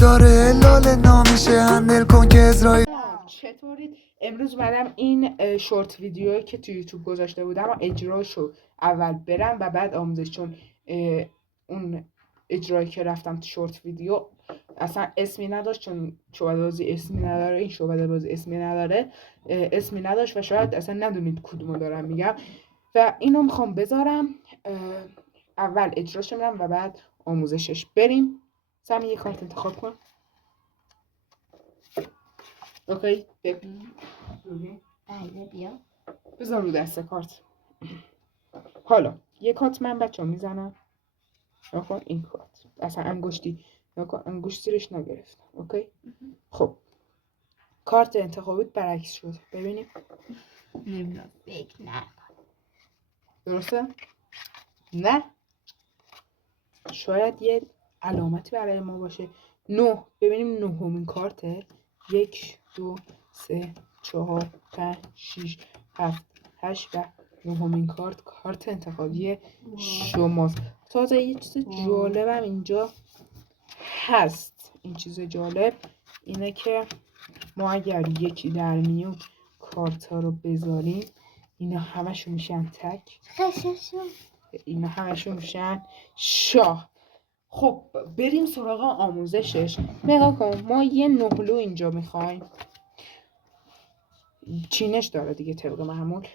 داره لاله نامیشه هندل کن که اسرائیل. چطورید؟ امروز اومدم این شورت ویدیویی که تو یوتیوب گذاشته بودم و اجراشو اول برم و بعد آموزش، چون اون اجرایی که رفتم تو شورت ویدیو اصلا اسمی نداشت، چون شعبده بازی اسمی نداره، این شعبده بازی اسمی نداره، اسمی نداشت و شاید اصلا ندونید کدومو دارم میگم و اینو میخوام بذارم اول اجراش میدم و بعد آموزشش. بریم. سمی یه کارت انتخاب کن. اوکی بله بیا بذار رو دست کارت. حالا یه کارت من بچه ها میزنم. نکن این کارت اصلا انگشتی نکن، انگشت زیرش نگرفتم. اوکی. خب کارت انتخابیت برعکس شد. ببینیم. نمیدونم، فکر نکن. درسته؟ نه شاید یه علامتی برای ما باشه. 9. ببینیم نهمین کارته. 1 2 3 4 5 6 7 8 و نهمین کارت انتخابی شماست. تازه یه چیز جالبم اینجا هست. این چیز جالب اینه که ما اگر یکی در میون کارت ها رو بذاریم اینا همشون میشن تک، اینا همشون میشن شاه. خب بریم سراغ آموزشش. نگاه کن، ما یه نهلو اینجا میخوایم. چینش داره دیگه طبق معمول.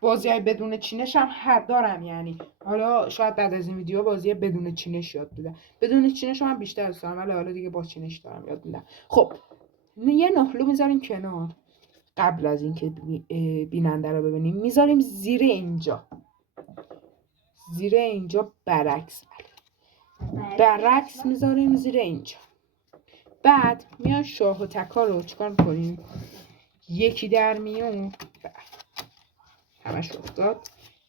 بازی های بدون چینش هم دارم، یعنی حالا شاید بعد از این ویدیو بازی بدون چینش یاد بدم. بدون چینش هم بیشتر دوست دارم، ولی حالا دیگه با چینش دارم یاد میدم. خب یه نهلو میذاریم کنار. قبل از اینکه بیننده رو ببینیم میذاریم زیر اینجا. زیر اینجا برعکس میذاریم زیر اینجا. بعد میان شاه و تکا رو چیکار میکنیم؟ یکی در میون همش افتاد.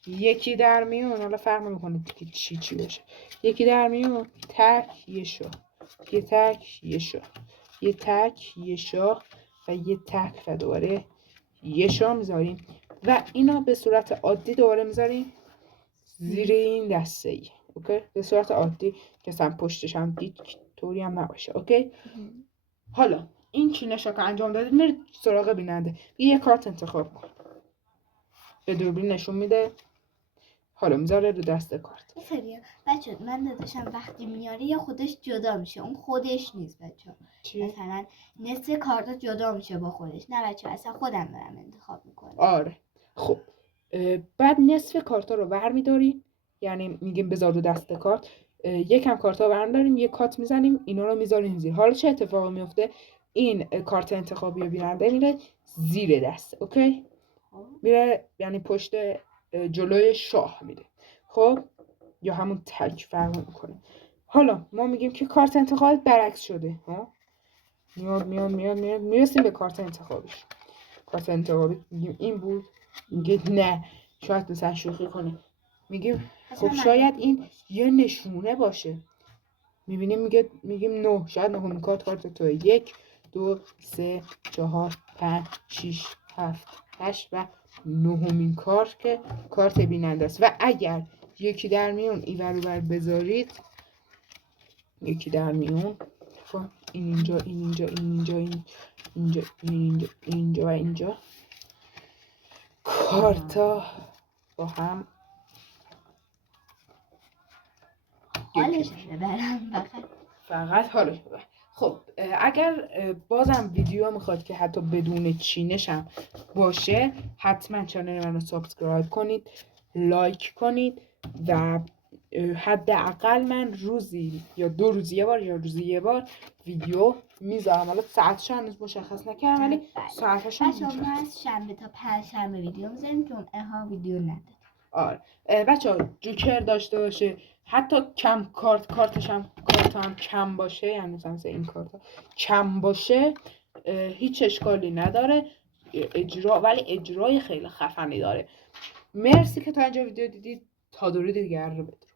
یکی در میون، حالا فرق نمیکنه که چی باشه. یکی در میون تک یه شاه، یه تک یه شاه، یه تک یه شاه و یه تک و دوباره یه شاه میذاریم و اینا به صورت عادی دوباره میذاریم زیر این دسته ای. اوکی؟ به صورت عادی که اصلا پشتش هم دید طوری هم نباشه. اوکی؟ حالا این چینش رو که انجام دادید میرید سراغ بیننده. یه کارت انتخاب کن. به دوربین نشون میده. حالا میذاره رو دست کارت. بچه من داداشم وقتی میاره یا خودش جدا میشه، اون خودش نیست بچه. مثلا نصف کارتا جدا میشه با خودش. نه بچه اصلا خودم دارم انتخاب میکنم. آره. خب بعد نصف کارتا رو برمیداریم، یعنی میگیم بذار رو دست کارت. یکم کارتا برمیداریم، یه کات میزنیم، اینا رو میذاریم زیر. حالا چه اتفاقی میفته؟ این کارت انتخابی بیننده میره زیر دست. اوکی؟ میره یعنی پشت جلوی شاه میره. خب یا همون تک فرق میکنه. حالا ما میگیم که کارت انتخابی برعکس شده. ها میاد میرسیم به کارت انتخابیش. کارت انتخابی میگیم این بود. میگه نه، شاید مثلا شوخی کنه. میگیم خب شاید این یه نشونه باشه. میبینیم میگیم نه، شاید نهمین کارت توه. 1 2 3 4 5 6 7 8 و نهمین کارت که کارت بیننده است. و اگر یکی در میون اینور اونور بذارید، یکی در میون، این اینجا این اینجا این اینجا این اینجا این اینجا اینجا و اینجا، کارتا با هم حالش ببرم فقط حالش ببرم. خب اگر بازم ویدیو میخواد که حتی بدون چینش هم باشه، حتما چنل منو سابسکرایب کنید، لایک کنید و حداقل من روزی یا 2 روز یه بار یا روزی یه بار ویدیو میذارم. حالا ساعتش هنوز مشخص نکردم ولی ساعتش هم از شنبه تا پنجشنبه ویدیو میذاریم، جمعه ها ویدیو نداره. آره بچه ها جوکر داشته باشه، حتی کم کارتش هم کم باشه، یعنی مثلا این کارت کم باشه هیچ اشکالی نداره. ولی اجرای خیلی خفنی داره. مرسی که تا اینجا ویدیو دیدید. تا درود دیگر رو بدید.